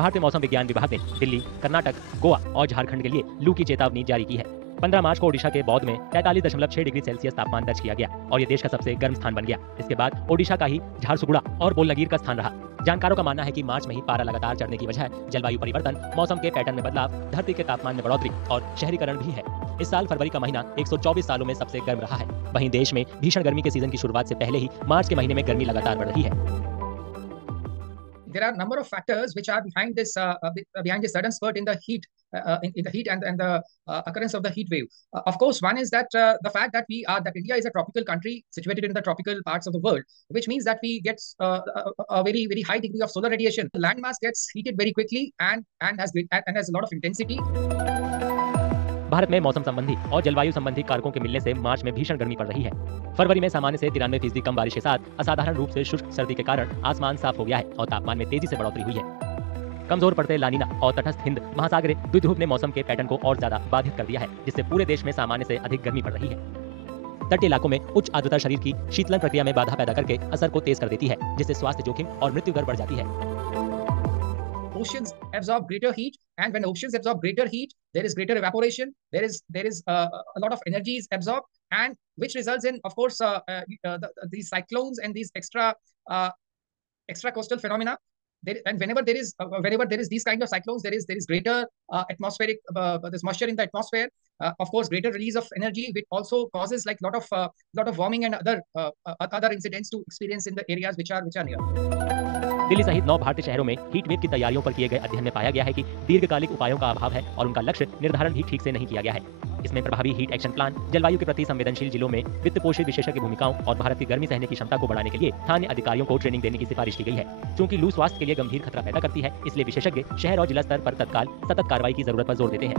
भारतीय मौसम विज्ञान विभाग ने दिल्ली, कर्नाटक, गोवा और झारखंड के लिए लू की चेतावनी जारी की है। 15 मार्च को ओडिशा के बौद्ध में 43.6 डिग्री सेल्सियस तापमान दर्ज किया गया और ये देश का सबसे गर्म स्थान बन गया। इसके बाद ओडिशा का ही झारसुगुड़ा और बोलनगीर का स्थान रहा। जानकारों का मानना है कि मार्च में ही पारा लगातार चढ़ने की वजह जलवायु परिवर्तन, मौसम के पैटर्न में बदलाव, धरती के तापमान में बढ़ोतरी और शहरीकरण भी है। इस साल फरवरी का महीना 124 सालों में सबसे गर्म रहा है। वहीं देश में भीषण गर्मी के सीजन की शुरुआत से पहले ही मार्च के महीने में गर्मी लगातार बढ़ रही है। There are a number of factors which are behind this sudden spurt in the heat, in the heat and the occurrence of the heat wave. Of course, one is that the fact that India is a tropical country situated in the tropical parts of the world, which means that we get a very high degree of solar radiation. The land mass gets heated very quickly and has a lot of intensity. Bharat में मौसम संबंधी और जलवायु संबंधी कारकों के मिलने से मार्च में भीषण गर्मी पड़ रही है। फरवरी में सामान्य से 93% कम बारिश के साथ असाधारण रूप से शुष्क सर्दी के कारण आसमान साफ हो गया है और तापमान में तेजी से बढ़ोतरी हुई है। कमजोर पड़ते लानीना और तटस्थ हिंद महासागरीय द्विध्रुव ने मौसम के पैटर्न को और ज्यादा बाधित कर दिया है, जिससे पूरे देश में सामान्य से अधिक गर्मी पड़ रही है। तटीय इलाकों में उच्च आर्द्रता शरीर की शीतलन प्रक्रिया में बाधा पैदा करके असर को तेज कर देती है, जिससे स्वास्थ्य जोखिम और मृत्यु दर बढ़ जाती है। Oceans absorb greater heat, and when oceans absorb greater heat, there is greater evaporation. There is a lot of energy is absorbed, and which results in, of course, these cyclones and these extra coastal phenomena. And whenever there is these kind of cyclones, there is greater atmospheric there's moisture in the atmosphere. Of course, greater release of energy, which also causes like lot of warming and other incidents to experience in the areas which are near. Delhi सहित 9 भारतीय शहरों में heat wave की तैयारियों पर किए गए अध्ययन में पाया गया है कि दीर्घकालिक उपायों का अभाव है और उनका लक्ष्य निर्धारण भी ठीक से नहीं किया गया है। इसमें प्रभावी हीट एक्शन प्लान, जलवायु के प्रति संवेदनशील जिलों में वित्त पोषित विशेषज्ञ भूमिकाओं और भारत की गर्मी सहने की क्षमता को बढ़ाने के लिए स्थानीय अधिकारियों को ट्रेनिंग देने की सिफारिश की गई है। चूंकि लू स्वास्थ्य के लिए गंभीर खतरा पैदा करती है, इसलिए विशेषज्ञ शहर और जिला स्तर पर तत्काल सतत कार्रवाई की जरूरत पर जोर देते हैं।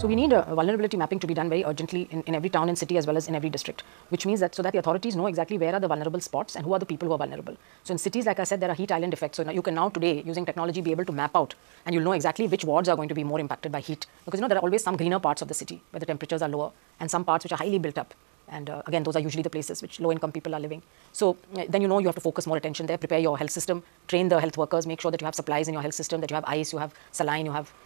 So we need vulnerability mapping to be done very urgently in every town and city as well as in every district, which means that so that the authorities know exactly where are the vulnerable spots and who are the people who are vulnerable. So in cities, like I said, there are heat island effects. So now you can now today, using technology, be able to map out and you'll know exactly which wards are going to be more impacted by heat. Because there are always some greener parts of the city where the temperatures are lower and some parts which are highly built up. And again, those are usually the places which low-income people are living. So then you know you have to focus more attention there, prepare your health system, train the health workers, make sure that you have supplies in your health system, that you have ice, you have saline, you have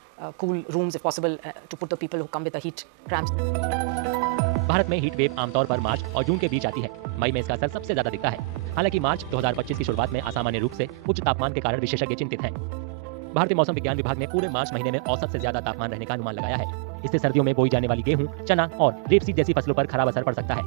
cool rooms if possible to put the people who come with the heat cramps. Bharat में heat wave आमतौर पर मार्च और जून के बीच आती है। मई में इसका असर सबसे ज्यादा दिखता है। हालांकि मार्च 2025 की शुरुआत में असामान्य रूप से उच्च तापमान के कारण विशेषज्ञ चिंतित हैं। भारतीय मौसम विज्ञान विभाग ने पूरे मार्च महीने में औसत से ज्यादा तापमान रहने का अनुमान लगाया है। इससे सर्दियों में बोई जाने वाली गेहूं, चना और रेपसीड जैसी फसलों पर खराब असर पड़ सकता है।